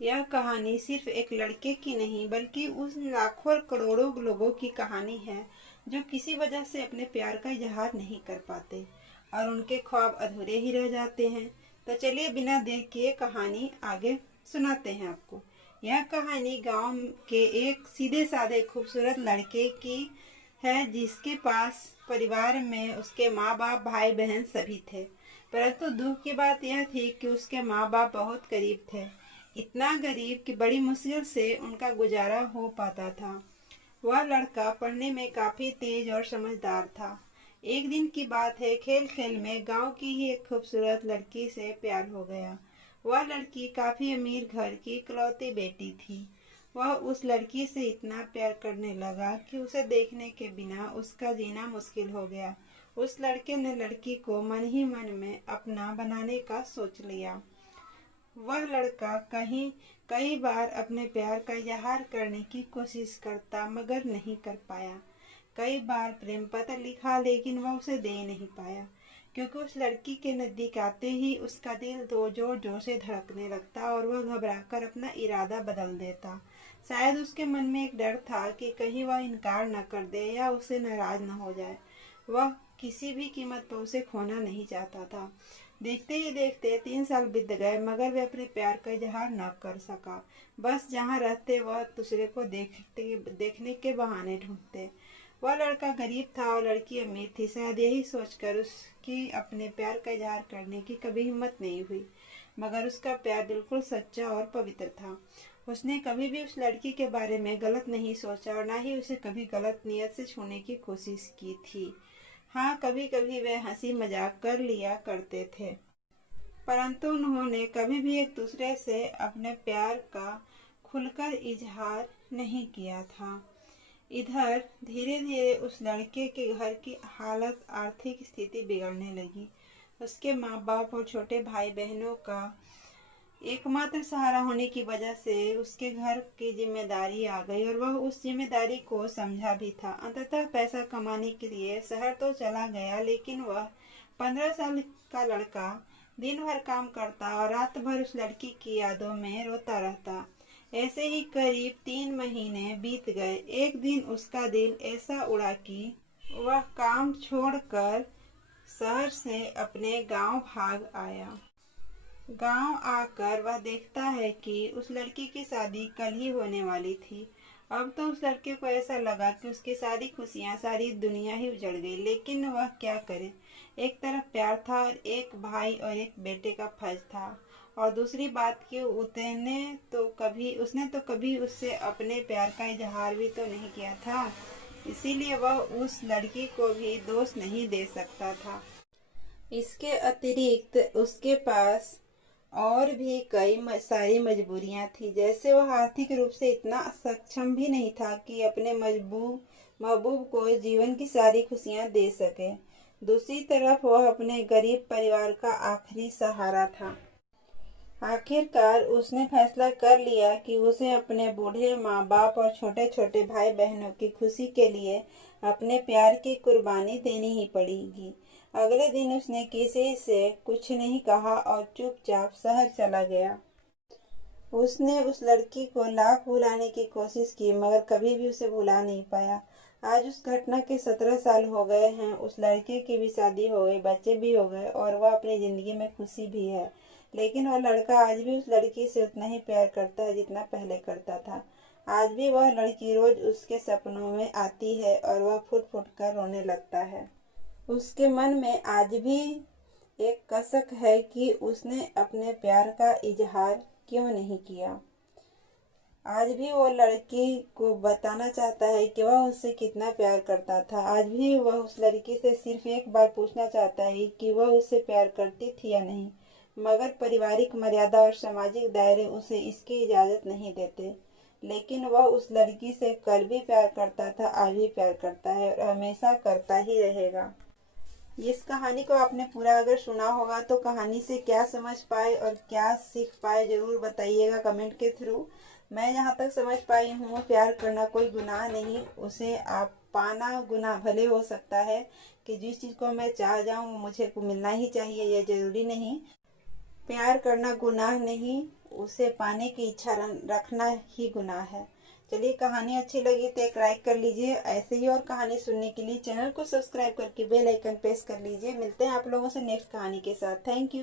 यह कहानी सिर्फ एक लड़के की नहीं बल्कि उस लाखों और करोड़ों लोगों की कहानी है जो किसी वजह से अपने प्यार का इजहार नहीं कर पाते और उनके ख्वाब अधूरे ही रह जाते हैं। तो चलिए बिना देर किए कहानी आगे सुनाते हैं आपको। यह कहानी गांव के एक सीधे साधे खूबसूरत लड़के की है जिसके पास परिवार में उसके माँ बाप भाई बहन सभी थे। परंतु दुख की बात यह थी कि उसके माँ बाप बहुत गरीब थे, इतना गरीब कि बड़ी मुश्किल से उनका गुजारा हो पाता था। वह लड़का पढ़ने में काफी तेज और समझदार था। एक दिन की बात है, खेल खेल में गांव की ही एक खूबसूरत लड़की से प्यार हो गया। वह लड़की काफी अमीर घर की इकलौती बेटी थी। वह उस लड़की से इतना प्यार करने लगा कि उसे देखने के बिना उसका जीना मुश्किल हो गया। उस लड़के ने लड़की को मन ही मन में अपना बनाने का सोच लिया। वह लड़का कई बार अपने प्यार का इजहार करने की कोशिश करता मगर नहीं कर पाया। कई बार प्रेम पत्र लिखा लेकिन वह उसे दे नहीं पाया, क्योंकि उस लड़की के नजदीक आते ही उसका दिल दो जोर जोर से धड़कने लगता और वह घबराकर अपना इरादा बदल देता। शायद उसके मन में एक डर था कि कहीं वह इनकार न कर दे या उससे नाराज न हो जाए। वह किसी भी कीमत पर उसे खोना नहीं चाहता था। देखते ही देखते 3 साल बीत गए मगर वे अपने प्यार का इजहार न कर सका। बस जहाँ रहते वह दूसरे को देखने के बहाने ढूंढते। वह लड़का गरीब था और लड़की अमीर थी। शायद यही सोचकर उसकी अपने प्यार का इजहार करने की कभी हिम्मत नहीं हुई, मगर उसका प्यार बिल्कुल सच्चा और पवित्र था। उसने कभी भी उस लड़की के बारे में गलत नहीं सोचा और न ही उसे कभी गलत नियत से छूने की कोशिश की थी। हाँ, कभी कभी वे हंसी मजाक कर लिया करते थे, परंतु उन्होंने कभी भी एक दूसरे से अपने प्यार का खुलकर इजहार नहीं किया था। इधर धीरे धीरे उस लड़के के घर की हालत, आर्थिक स्थिति बिगड़ने लगी। उसके माँ बाप और छोटे भाई बहनों का एकमात्र सहारा होने की वजह से उसके घर की जिम्मेदारी आ गई और वह उस जिम्मेदारी को समझा भी था। अंततः पैसा कमाने के लिए शहर तो चला गया, लेकिन वह 15 साल का लड़का दिन भर काम करता और रात भर उस लड़की की यादों में रोता रहता। ऐसे ही करीब 3 महीने बीत गए। एक दिन उसका दिल ऐसा उड़ा कि वह काम छोड़कर शहर से अपने गांव भाग आया। गांव आकर वह देखता है कि उस लड़की की शादी कल ही होने वाली थी। अब तो उस लड़के को ऐसा लगा कि उसकी सारी खुशियां, सारी दुनिया ही उजड़ गई, लेकिन वह क्या करे। एक तरफ प्यार था और एक भाई और एक बेटे का फर्ज था, और दूसरी बात कि उसने तो कभी उससे अपने प्यार का इजहार भी तो नहीं किया था। इसीलिए वह उस लड़की को भी दोष नहीं दे सकता था। इसके अतिरिक्त उसके पास और भी सारी मजबूरियां थी। जैसे वह आर्थिक रूप से इतना सक्षम भी नहीं था कि अपने महबूब को जीवन की सारी खुशियां दे सके। दूसरी तरफ वह अपने गरीब परिवार का आखिरी सहारा था। आखिरकार उसने फैसला कर लिया कि उसे अपने बूढ़े माँ बाप और छोटे छोटे भाई बहनों की खुशी के लिए अपने प्यार की कुर्बानी देनी ही पड़ेगी। अगले दिन उसने किसी से कुछ नहीं कहा और चुपचाप शहर चला गया। उसने उस लड़की को लाख भुलाने की कोशिश की मगर कभी भी उसे भुला नहीं पाया। आज उस घटना के 17 साल हो गए हैं। उस लड़के की भी शादी हो गई, बच्चे भी हो गए और वह अपनी जिंदगी में खुशी भी है। लेकिन वह लड़का आज भी उस लड़की से उतना ही प्यार करता है जितना पहले करता था। आज भी वह लड़की रोज उसके सपनों में आती है और वह फुट फुट कर रोने लगता है। उसके मन में आज भी एक कसक है कि उसने अपने प्यार का इजहार क्यों नहीं किया। आज भी वो लड़की को बताना चाहता है कि वह उससे कितना प्यार करता था। आज भी वह उस लड़की से सिर्फ एक बार पूछना चाहता है कि वह उससे प्यार करती थी या नहीं, मगर पारिवारिक मर्यादा और सामाजिक दायरे उसे इसकी इजाजत नहीं देते। लेकिन वह उस लड़की से कल भी प्यार करता था, आज भी प्यार करता है और हमेशा करता ही रहेगा। इस कहानी को आपने पूरा अगर सुना होगा तो कहानी से क्या समझ पाए और क्या सीख पाए जरूर बताइएगा कमेंट के थ्रू। मैं जहाँ तक समझ पाई हूँ, प्यार करना कोई गुनाह नहीं, उसे आप पाना गुनाह भले हो सकता है कि जिस चीज़ को मैं चाह जाऊँ वो मुझे को मिलना ही चाहिए, यह जरूरी नहीं। प्यार करना गुनाह नहीं, उसे पाने की इच्छा रखना ही गुनाह है। चलिए, कहानी अच्छी लगी तो एक लाइक कर लीजिए। ऐसे ही और कहानी सुनने के लिए चैनल को सब्सक्राइब करके बेल आइकन प्रेस कर लीजिए। मिलते हैं आप लोगों से नेक्स्ट कहानी के साथ। Thank you.